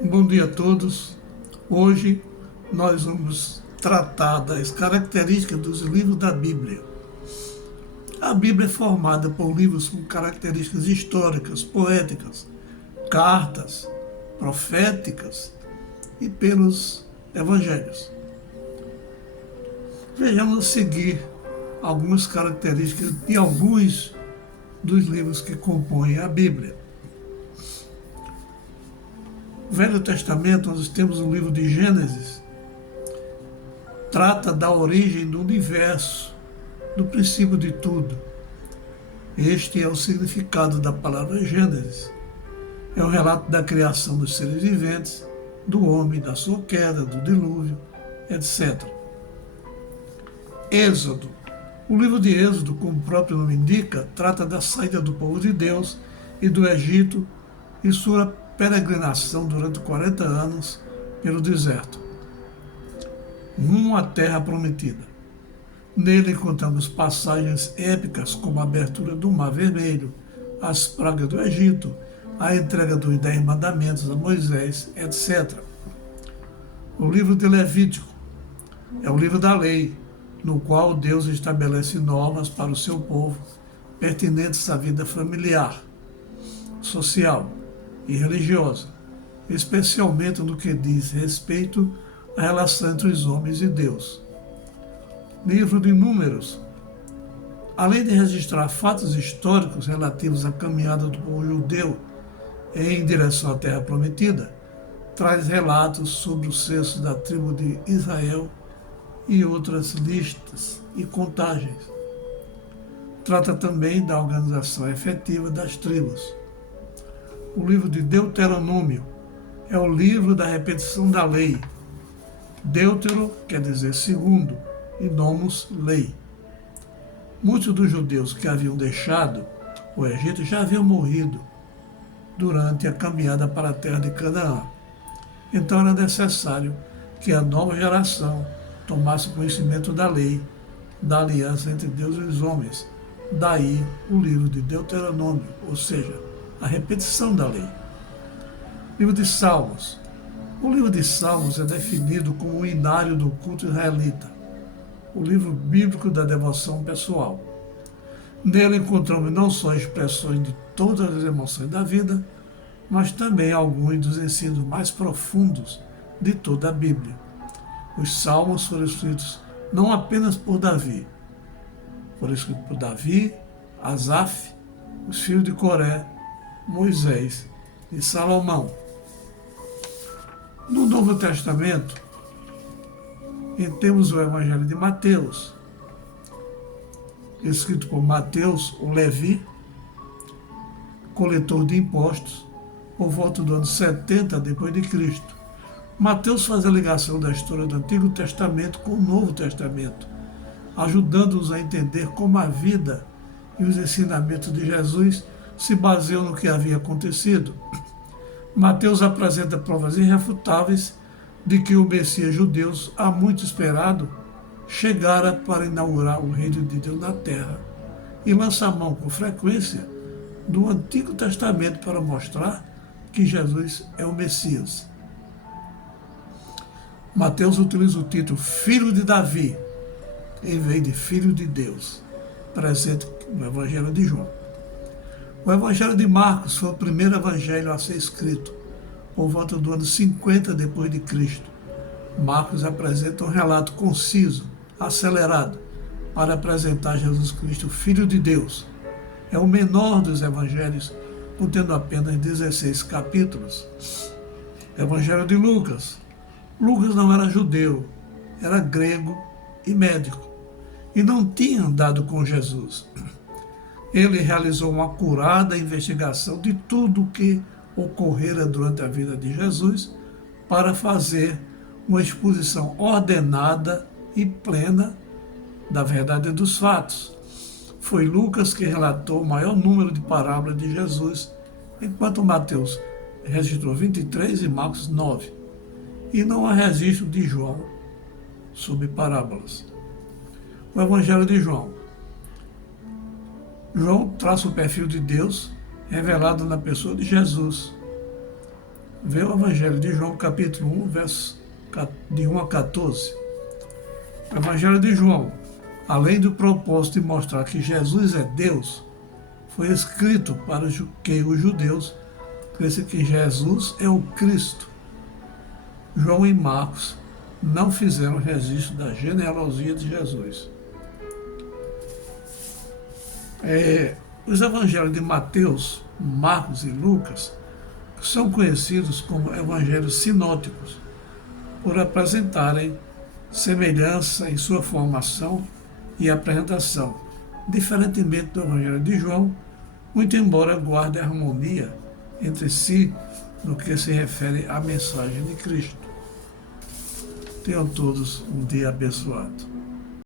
Bom dia a todos. Hoje nós vamos tratar das características dos livros da Bíblia. A Bíblia é formada por livros com características históricas, poéticas, cartas, proféticas e pelos evangelhos. Vejamos a seguir algumas características de alguns dos livros que compõem a Bíblia. No Velho Testamento, nós temos o livro de Gênesis, trata da origem do universo, do princípio de tudo. Este é o significado da palavra Gênesis. É o relato da criação dos seres viventes, do homem, da sua queda, do dilúvio, etc. Êxodo. O livro de Êxodo, como o próprio nome indica, trata da saída do povo de Deus e do Egito e sua peregrinação durante 40 anos pelo deserto, rumo à terra prometida. Nele encontramos passagens épicas como a abertura do Mar Vermelho, as pragas do Egito, a entrega dos 10 mandamentos a Moisés, etc. O livro de Levítico é o livro da lei, no qual Deus estabelece normas para o seu povo, pertinentes à vida familiar, social e religiosa, especialmente no que diz respeito à relação entre os homens e Deus. Livro de Números. Além de registrar fatos históricos relativos à caminhada do povo judeu em direção à Terra Prometida, traz relatos sobre o censo da tribo de Israel e outras listas e contagens. Trata também da organização efetiva das tribos. O livro de Deuteronômio é o livro da repetição da lei. Deutero quer dizer segundo e nomos, lei. Muitos dos judeus que haviam deixado o Egito já haviam morrido durante a caminhada para a terra de Canaã. Então era necessário que a nova geração tomasse conhecimento da lei, da aliança entre Deus e os homens. Daí o livro de Deuteronômio, ou seja, a repetição da lei. Livro de Salmos. O livro de Salmos é definido como o inário do culto israelita, o livro bíblico da devoção pessoal. Nele encontramos não só expressões de todas as emoções da vida, mas também alguns dos ensinos mais profundos de toda a Bíblia. Os Salmos foram escritos não apenas por Davi, foram escritos por Davi, Asaf, os filhos de Coré, Moisés e Salomão. No Novo Testamento, temos o Evangelho de Mateus, escrito por Mateus, o Levi, coletor de impostos, por volta do ano 70 depois de Cristo. Mateus faz a ligação da história do Antigo Testamento com o Novo Testamento, ajudando-nos a entender como a vida e os ensinamentos de Jesus se baseiam no que havia acontecido. Mateus apresenta provas irrefutáveis de que o Messias judeu, há muito esperado, chegara para inaugurar o reino de Deus na terra e lança mão com frequência do Antigo Testamento para mostrar que Jesus é o Messias. Mateus utiliza o título Filho de Davi, em vez de Filho de Deus, presente no Evangelho de João. O Evangelho de Marcos foi o primeiro evangelho a ser escrito, por volta do ano 50 depois de Cristo. Marcos apresenta um relato conciso, acelerado, para apresentar Jesus Cristo, Filho de Deus. É o menor dos evangelhos, contendo apenas 16 capítulos. Evangelho de Lucas. Lucas não era judeu, era grego e médico, e não tinha andado com Jesus. Ele realizou uma acurada investigação de tudo o que ocorrera durante a vida de Jesus para fazer uma exposição ordenada e plena da verdade dos fatos. Foi Lucas que relatou o maior número de parábolas de Jesus, enquanto Mateus registrou 23 e Marcos 9. E não há registro de João sobre parábolas. O Evangelho de João. João traça o perfil de Deus revelado na pessoa de Jesus. vê o Evangelho de João, capítulo 1, versos de 1 a 14. O Evangelho de João, além do propósito de mostrar que Jesus é Deus, foi escrito para que os judeus crescem que Jesus é o Cristo. João e Marcos não fizeram registro da genealogia de Jesus. Os evangelhos de Mateus, Marcos e Lucas são conhecidos como evangelhos sinóticos, por apresentarem semelhança em sua formação e apresentação, diferentemente do evangelho de João, muito embora guarde harmonia entre si no que se refere à mensagem de Cristo. Tenham todos um dia abençoado.